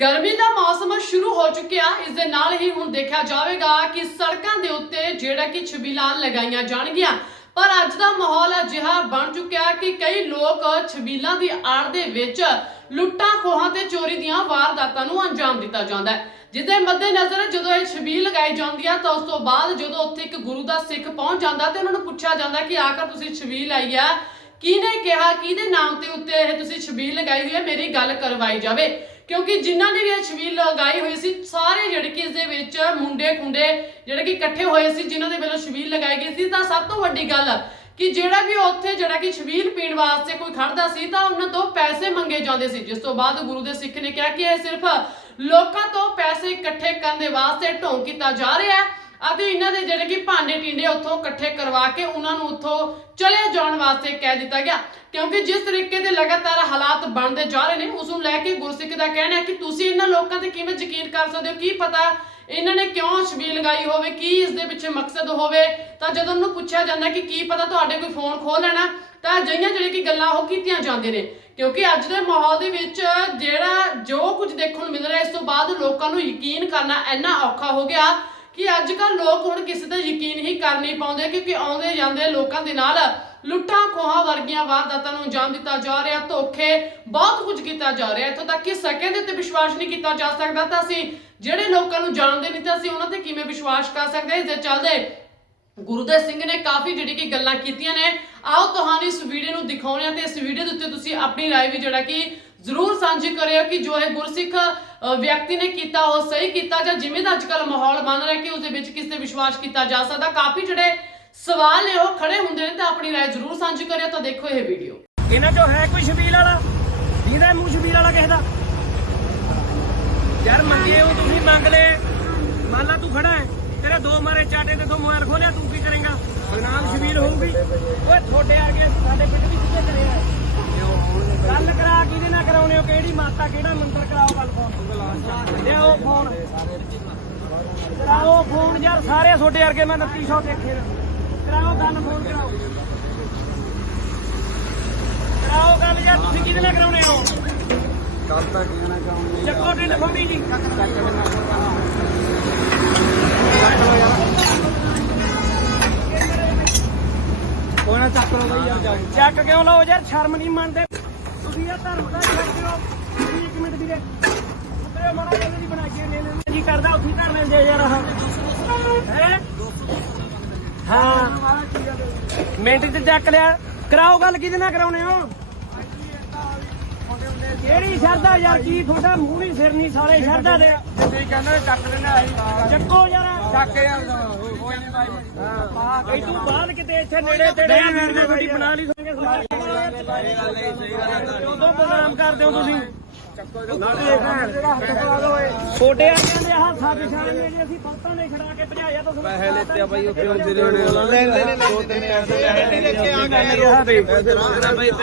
ਗਰਮੀ ਦਾ ਮੌਸਮ ਸ਼ੁਰੂ ਹੋ ਚੁੱਕਿਆ। ਇਸ ਦੇ ਨਾਲ ਹੀ ਹੁਣ ਦੇਖਿਆ ਜਾਵੇਗਾ ਕਿ ਸੜਕਾਂ ਦੇ ਉੱਤੇ ਜਿਹੜਾ ਕਿ ਛਬੀਲਾਂ ਲਗਾਈਆਂ ਜਾਣਗੀਆਂ। ਪਰ ਅੱਜ ਦਾ ਮਾਹੌਲ ਅਜਿਹਾ ਬਣ ਚੁੱਕਿਆ ਕਿ ਕਈ ਲੋਕ ਛਬੀਲਾਂ ਦੀ ਆੜ ਦੇ ਵਿੱਚ ਲੁੱਟਾਂ, ਖੋਹਾਂ ਤੇ ਚੋਰੀ ਦੀਆਂ ਵਾਰਦਾਤਾਂ ਨੂੰ ਅੰਜਾਮ ਦਿੱਤਾ ਜਾਂਦਾ ਹੈ। ਜਿਹਦੇ ਮੱਦੇਨਜ਼ਰ ਜਦੋਂ ਇਹ ਛਬੀਲ ਲਗਾਈ ਜਾਂਦੀ ਆ, ਤਾਂ ਉਸ ਤੋਂ ਬਾਅਦ ਜਦੋਂ ਉੱਥੇ ਇੱਕ ਗੁਰੂ ਦਾ ਸਿੱਖ ਪਹੁੰਚ ਜਾਂਦਾ ਤੇ ਉਹਨਾਂ ਨੂੰ ਪੁੱਛਿਆ ਜਾਂਦਾ ਕਿ ਆਖਰ ਤੁਸੀਂ ਛਬੀਲ ਆਈ ਆ? ਕਿਹਨੇ ਕਿਹਾ? ਕਿਹਦੇ ਨਾਮ ਤੇ ਉੱਤੇ ਇਹ ਤੁਸੀਂ ਛਬੀਲ ਲਗਾਈ ਹੋਈ ਹੈ ਮੇਰੀ ਗੱਲ ਕਰਵਾਈ ਜਾਵੇ। ਕਿਉਂਕਿ ਜਿਨ੍ਹਾਂ ਨੇ ਵੀ ਇਹ ਛਬੀਲ ਲਗਾਈ ਹੋਈ ਸੀ, ਸਾਰੇ ਜਿਹੜੇ ਕਿ ਇਸ ਦੇ ਵਿੱਚ ਮੁੰਡੇ ਖੁੰਡੇ ਜਿਹੜੇ ਕਿ ਇਕੱਠੇ ਹੋਏ ਸੀ, ਜਿਨ੍ਹਾਂ ਦੇ ਵੱਲੋਂ ਛਬੀਲ ਲਗਾਈ ਗਈ ਸੀ। ਤਾਂ ਸਭ ਤੋਂ ਵੱਡੀ ਗੱਲ ਕਿ ਜਿਹੜਾ ਵੀ ਉੱਥੇ ਜਿਹੜਾ ਕਿ ਛਬੀਲ ਪੀਣ ਵਾਸਤੇ ਕੋਈ ਖੜਦਾ ਸੀ, ਤਾਂ ਉਹਨਾਂ ਤੋਂ ਪੈਸੇ ਮੰਗੇ ਜਾਂਦੇ ਸੀ। ਜਿਸ ਤੋਂ ਬਾਅਦ ਗੁਰੂ ਦੇ ਸਿੱਖ ਨੇ ਕਿਹਾ ਕਿ ਇਹ ਸਿਰਫ ਲੋਕਾਂ ਤੋਂ ਪੈਸੇ ਇਕੱਠੇ ਕਰਨ ਦੇ ਵਾਸਤੇ ਢੋਂਗ ਕੀਤਾ ਜਾ ਰਿਹਾ ਹੈ। ਅਤੇ ਇਹਨਾਂ ਦੇ ਜਿਹੜੇ ਕਿ ਭਾਂਡੇ ਟਿੰਡੇ ਉੱਥੋਂ ਇਕੱਠੇ ਕਰਵਾ ਕੇ ਉਹਨਾਂ ਨੂੰ ਉੱਥੋਂ ਚਲੇ ਜਾਣ ਵਾਸਤੇ ਕਹਿ ਦਿੱਤਾ ਗਿਆ। ਕਿਉਂਕਿ ਜਿਸ ਤਰੀਕੇ ਦੇ ਲਗਾਤਾਰ ਹਾਲਾਤ ਬਣਦੇ ਜਾ ਰਹੇ ਨੇ, ਉਸ ਨੂੰ ਲੈ ਕੇ ਗੁਰਸਿੱਖ ਦਾ ਕਹਿਣਾ ਹੈ ਕਿ ਤੁਸੀਂ ਇਹਨਾਂ ਲੋਕਾਂ ਤੇ ਕਿਵੇਂ ਯਕੀਨ ਕਰ ਸਕਦੇ ਹੋ? ਕੀ ਪਤਾ ਇਹਨਾਂ ਨੇ ਕਿਉਂ ਛਬੀਲ ਲਗਾਈ ਹੋਵੇ? ਕੀ ਇਸ ਦੇ ਪਿੱਛੇ ਮਕਸਦ ਹੋਵੇ? ਤਾਂ ਜਦੋਂ ਉਹਨੂੰ ਪੁੱਛਿਆ ਜਾਂਦਾ ਕਿ ਕੀ ਪਤਾ ਤੁਹਾਡੇ ਕੋਈ ਫੋਨ ਖੋਲ ਲੈਣਾ, ਤਾਂ ਅਜਿਹੀਆਂ ਜਿਹੜੀਆਂ ਕਿ ਗੱਲਾਂ ਉਹ ਕੀਤੀਆਂ ਜਾਂਦੀਆਂ ਨੇ। ਕਿਉਂਕਿ ਅੱਜ ਦੇ ਮਾਹੌਲ ਦੇ ਵਿੱਚ ਜਿਹੜਾ ਜੋ ਕੁਝ ਦੇਖਣ ਨੂੰ ਮਿਲ ਰਿਹਾ, ਇਸ ਤੋਂ ਬਾਅਦ ਲੋਕਾਂ ਨੂੰ ਯਕੀਨ ਕਰਨਾ ਇੰਨਾ ਔਖਾ ਹੋ ਗਿਆ ਕਿ ਅੱਜ ਕੱਲ ਲੋਕ ਹੁਣ ਕਿਸੇ ਤੇ ਯਕੀਨ ਹੀ ਕਰ ਨਹੀਂ ਪਾਉਂਦੇ ਕਿਉਂਕਿ ਆਉਂਦੇ ਜਾਂਦੇ ਲੋਕਾਂ ਦੇ ਨਾਲ ਲੁੱਟਾਂ ਖੋਹਾਂ ਵਰਗੀਆਂ ਵਾਰਦਾਤਾਂ ਨੂੰ ਅੰਜਾਮ ਦਿੱਤਾ ਜਾ ਰਿਹਾ ਧੋਖੇ ਬਹੁਤ ਕੁਝ ਕੀਤਾ ਜਾ ਰਿਹਾ ਇੱਥੋਂ ਤੱਕ ਕਿ ਸਕਿਆਂ ਦੇ ਉੱਤੇ ਵਿਸ਼ਵਾਸ ਨਹੀਂ ਕੀਤਾ ਜਾ ਸਕਦਾ ਤਾਂ ਅਸੀਂ ਜਿਹੜੇ ਲੋਕਾਂ ਨੂੰ ਜਾਣਦੇ ਨਹੀਂ ਤਾਂ ਅਸੀਂ ਉਹਨਾਂ ਤੇ ਕਿਵੇਂ ਵਿਸ਼ਵਾਸ ਕਰ ਸਕਦੇ ਹਾਂ ਇਸ ਦੇ ਚੱਲਦੇ ਗੁਰੂ ਦੇ ਸਿੰਘ ਨੇ ਕਾਫੀ ਜਿਹੜੀ ਕਿ ਗੱਲਾਂ ਕੀਤੀਆਂ ਨੇ ਆਓ ਤੁਹਾਨੂੰ ਇਸ ਵੀਡੀਓ ਨੂੰ ਦਿਖਾਉਂਦੇ ਹਾਂ ਤੇ ਇਸ ਵੀਡੀਓ ਦੇ ਉੱਤੇ ਤੁਸੀਂ ਆਪਣੀ رائے ਵੀ ਜਿਹੜਾ ਕਿ ਜ਼ਰੂਰ ਸਾਂਝੀ ਕਰਿਓ ਕਿ ਜੋ ਇਹ ਗੁਰਸਿੱਖ ਅ, ਵਿਅਕਤੀ ਨੇ ਕੀਤਾ ਉਹ ਸਹੀ ਕੀਤਾ ਜਾਂ ਜਿਵੇਂ ਦਾ ਅੱਜਕੱਲ ਮਾਹੌਲ ਬਣ ਰਿਹਾ ਕਿ ਉਸ ਦੇ ਵਿੱਚ ਕਿਸ ਤੇ ਵਿਸ਼ਵਾਸ ਕੀਤਾ ਜਾ ਸਕਦਾ ਕਾਫੀ ਜਿਹੜੇ ਸਵਾਲ ਨੇ ਉਹ ਖੜੇ ਹੁੰਦੇ ਨੇ ਤਾਂ ਆਪਣੀ رائے ਜ਼ਰੂਰ ਸਾਂਝੀ ਕਰਿਓ ਤਾਂ ਦੇਖੋ ਇਹ ਵੀਡੀਓ ਇਹਨਾਂ ਚੋਂ ਹੈ ਕੋਈ ਛਬੀਲ ਵਾਲਾ ਜਿਹਦਾ ਮੂੰਹ ਛਬੀਲ ਵਾਲਾ ਕਿਸੇ ਦਾ ਯਾਰ ਮੰਗੇ ਉਹ ਤੁਸੀਂ ਮੰਗ ਲੈ ਮੰਨ ਲਾ ਤੂੰ ਖੜਾ ਹੈ ਤੇਰੇ ਦੋ ਮਾਰੇ ਚਾਟੇ ਤੇ ਤੋਂ ਮੋਬਾਈਲ ਖੋਲਿਆ ਤੂੰ ਕੀ ਕਰੇਗਾ ਬਦਨਾਮ ਛਬੀਲ ਹੋਊਗੀ ਓਏ ਤੁਹਾਡੇ ਆ ਕੇ ਸਾਡੇ ਪਿੰਡ ਵੀ ਕਿੱਥੇ ਕਰੇ ਆ ਗੱਲ ਨਾਲ ਕਰਾਉਣੇ ਹੋ ਕਿਹੜੀ ਮਾਤਾ ਕਿਹੜਾ ਮੰਤਰ ਕਰਾਓ ਗੱਲ ਫੋਨ ਲਿਆਓ ਫੋਨ ਕਰਾਓ ਫੋਨ ਯਾਰ ਸਾਰੇ ਤੁਹਾਡੇ ਵਰਗੇ ਮੈਂ 2900 ਦੇਖੇ ਕਰਾਓ ਗੱਲ ਫੋਨ ਕਰਾਓ। ਕਰਾਓ ਗੱਲ ਯਾਰ ਤੁਸੀਂ ਕਿਹਦੇ ਨਾਲ ਕਰਾਉਣੇ ਹੋ? ਕੱਲ ਤੱਕ ਕਹਿਣਾ ਚਾਹੁੰਦੇ ਚੱਕੋ ਟੈਲੀਫੋਨ ਜੀ। ਕੋਈ ਨਾ ਚੱਕ ਲਓ ਬਈ ਯਾਰ। ਚੱਕ ਕਿਉਂ ਲਓ ਯਾਰ ਸ਼ਰਮ ਨਹੀਂ ਮੰਨਦੇ। ਤੁਸੀਂ ਇਹ ਧਰਮ ਦਾ ਛੱਡ ਦਿਓ ਤੁਸੀਂ ਇੱਕ ਮਿੰਟ ਵੀਰੇ ਉਤਰੇ ਮਾੜਾ ਜਿਹਾ ਦੀ ਬਣਾ ਕੇ ਲੈ ਲੈਂਦੇ। ਜੀ ਕਰਦਾ ਉੱਥੇ ਧਰਨੇ ਦੇ ਯਾਰ ਆਹ। ਹੈ? ਹਾਂ। ਮਿੰਟ ਚ ਚੱਕ ਲਿਆ। ਕਰਾਓ ਗੱਲ ਕਿਹਦੇ ਨਾਲ ਕਰਾਉਣੇ ਹੋ? ਕਿਹੜੀ ਸ਼ਰਦਾ ਯਾਰ ਕੀ ਤੁਹਾਡਾ ਮੂੰਹ ਨਹੀਂ ਸਿਰ ਨਹੀਂ ਸਾਰੇ ਸ਼ਰਦਾ ਦੇ। ਤੁਸੀਂ ਕਹਿੰਦੇ ਚੱਕ ਲੈਣਾ ਆਈ ਚੱਕੋ ਯਾਰ। ਚੱਕ ਯਾਰ ਕੋਈ ਨਹੀਂ ਭਾਈ ਹਾਂ। ਕਈ ਤੂੰ ਬਾਅਦ ਕਿਤੇ ਇੱਥੇ ਨੇੜੇ ਤੇੜੇ ਵੀਰ ਨੇ ਗੱਡੀ ਬਣਾ ਲਈ। ਉਦੋਂ ਪ੍ਰੋਗਰਾਮ ਕਰਦੇ ਹੋ ਤੁਸੀਂ। ਛੋਟੇ ਆਂਦੇ ਦੇ ਹੱਥਾਂ ਪਿਛਾਣ ਨੇ ਜੀ ਅਸੀਂ ਪੱਤਾਂ ਦੇ ਖੜਾ ਕੇ ਭਜਾਇਆ ਤਾਂ ਪੈਸੇ ਲੈਤੇ ਆ ਭਾਈ ਉੱਥੇ ਜਿਹੜੇ ਲੈਂਦੇ ਨੇ ਦੋ ਤਿੰਨ ਪੈਸੇ ਲੈਣੇ ਲੈ ਕੇ ਆ ਗਏ